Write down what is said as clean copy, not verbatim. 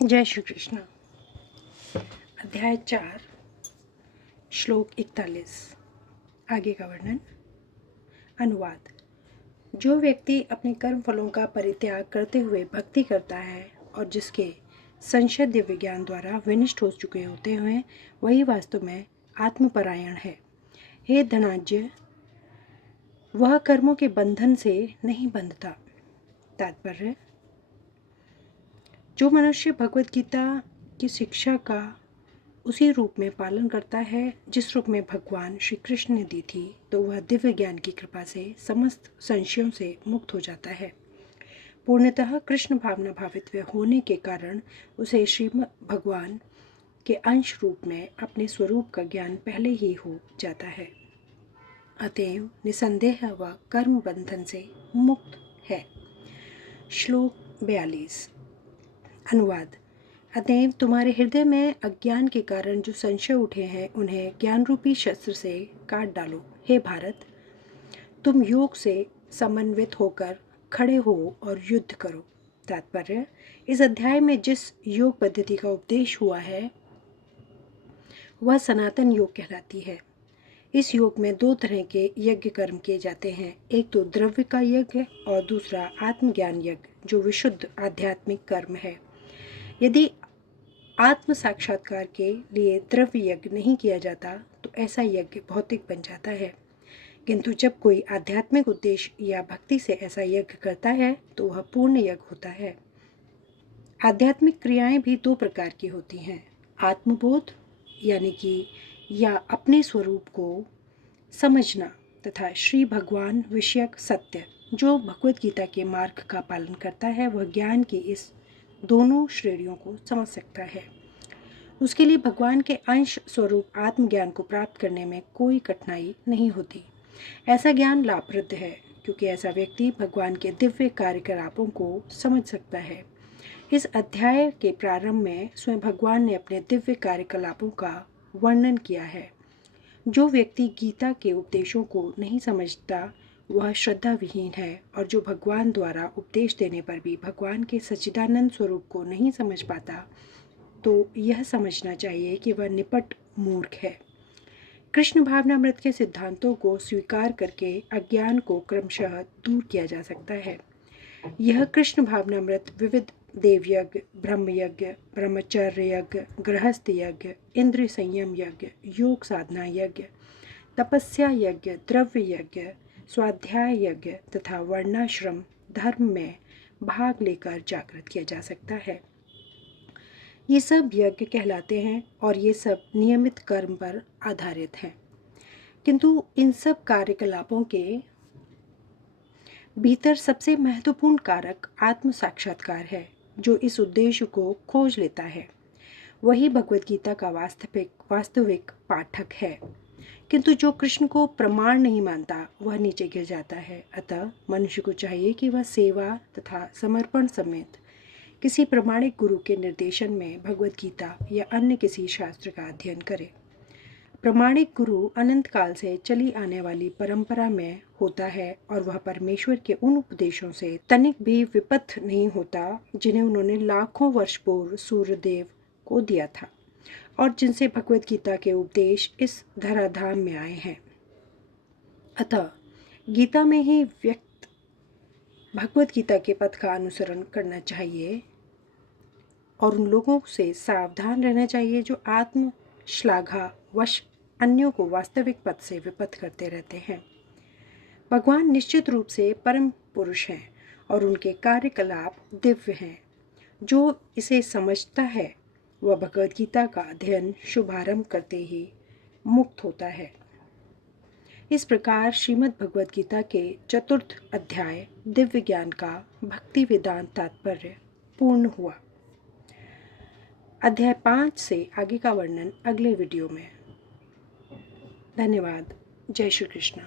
जय श्री कृष्ण। अध्याय 4 श्लोक 41। आगे का वर्णन। अनुवाद। जो व्यक्ति अपने कर्म फलों का परित्याग करते हुए भक्ति करता है और जिसके संशय दिव्य ज्ञान द्वारा विनिष्ट हो चुके होते हैं, वही वास्तव में आत्मपरायण है। हे धनाढ्य, वह कर्मों के बंधन से नहीं बंधता। तात्पर्य: जो मनुष्य भगवत गीता की शिक्षा का उसी रूप में पालन करता है जिस रूप में भगवान श्री कृष्ण ने दी थी, तो वह दिव्य ज्ञान की कृपा से समस्त संशयों से मुक्त हो जाता है। पूर्णतः कृष्ण भावना भावित होने के कारण उसे श्रीमद् भगवान के अंश रूप में अपने स्वरूप का ज्ञान पहले ही हो जाता है। अतएव निसंदेह वह कर्म बंधन से मुक्त है। श्लोक 42। अनुवाद। अतएव तुम्हारे हृदय में अज्ञान के कारण जो संशय उठे हैं, उन्हें ज्ञान रूपी शस्त्र से काट डालो। हे भारत, तुम योग से समन्वित होकर खड़े हो और युद्ध करो। तात्पर्य: इस अध्याय में जिस योग पद्धति का उपदेश हुआ है वह सनातन योग कहलाती है। इस योग में 2 तरह के यज्ञ कर्म किए जाते हैं। एक तो द्रव्य का यज्ञ और दूसरा आत्मज्ञान यज्ञ, जो विशुद्ध आध्यात्मिक कर्म है। यदि आत्म साक्षात्कार के लिए द्रव्य यज्ञ नहीं किया जाता तो ऐसा यज्ञ भौतिक बन जाता है, किंतु जब कोई आध्यात्मिक उद्देश्य या भक्ति से ऐसा यज्ञ करता है तो वह पूर्ण यज्ञ होता है। आध्यात्मिक क्रियाएं भी 2 प्रकार की होती हैं। आत्मबोध यानी कि या अपने स्वरूप को समझना, तथा श्री भगवान विषयक सत्य। जो भगवत गीता के मार्ग का पालन करता है वह ज्ञान की इस दोनों श्रेणियों को समझ सकता है। उसके लिए भगवान के अंश स्वरूप आत्मज्ञान को प्राप्त करने में कोई कठिनाई नहीं होती। ऐसा ज्ञान लाभप्रद है क्योंकि ऐसा व्यक्ति भगवान के दिव्य कार्यकलापों को समझ सकता है। इस अध्याय के प्रारंभ में स्वयं भगवान ने अपने दिव्य कार्यकलापों का वर्णन किया है। जो व्यक्ति गीता के उपदेशों को नहीं समझता वह श्रद्धा विहीन है, और जो भगवान द्वारा उपदेश देने पर भी भगवान के सच्चिदानंद स्वरूप को नहीं समझ पाता, तो यह समझना चाहिए कि वह निपट मूर्ख है। कृष्ण भावनामृत के सिद्धांतों को स्वीकार करके अज्ञान को क्रमशः दूर किया जा सकता है। यह कृष्ण भावनामृत विविध देवयज्ञ, ब्रह्मयज्ञ, ब्रह्मचर्य यज्ञ, गृहस्थ यज्ञ, इंद्रिय संयम यज्ञ, योग साधना यज्ञ, तपस्या यज्ञ, द्रव्य यज्ञ, स्वाध्याय यज्ञ तथा वर्णाश्रम धर्म में भाग लेकर जागृत किया जा सकता है। ये सब यज्ञ कहलाते हैं और ये सब नियमित कर्म पर आधारित हैं, किंतु इन सब कार्यकलापों के भीतर सबसे महत्वपूर्ण कारक आत्म साक्षात्कार है, जो इस उद्देश्य को खोज लेता है। वही भगवत गीता का वास्तविक पाठक है। किंतु जो कृष्ण को प्रमाण नहीं मानता वह नीचे गिर जाता है। अतः मनुष्य को चाहिए कि वह सेवा तथा समर्पण समेत किसी प्रमाणिक गुरु के निर्देशन में भगवत गीता या अन्य किसी शास्त्र का अध्ययन करे। प्रमाणिक गुरु अनंत काल से चली आने वाली परंपरा में होता है और वह परमेश्वर के उन उपदेशों से तनिक भी विपथ नहीं होता जिन्हें उन्होंने लाखों वर्ष पूर्व सूर्यदेव को दिया था और जिनसे भगवत गीता के उपदेश इस धराधाम में आए हैं। अतः गीता में ही व्यक्त भगवत गीता के पथ का अनुसरण करना चाहिए और उन लोगों से सावधान रहना चाहिए जो आत्म श्लाघा वश अन्यों को वास्तविक पथ से विपथ करते रहते हैं। भगवान निश्चित रूप से परम पुरुष हैं और उनके कार्यकलाप दिव्य हैं। जो इसे समझता है वह भगवद गीता का अध्ययन शुभारंभ करते ही मुक्त होता है। इस प्रकार श्रीमद् भगवद गीता के 4th अध्याय दिव्य ज्ञान का भक्ति वेदांत तात्पर्य पूर्ण हुआ। अध्याय 5 से आगे का वर्णन अगले वीडियो में। धन्यवाद। जय श्री कृष्ण।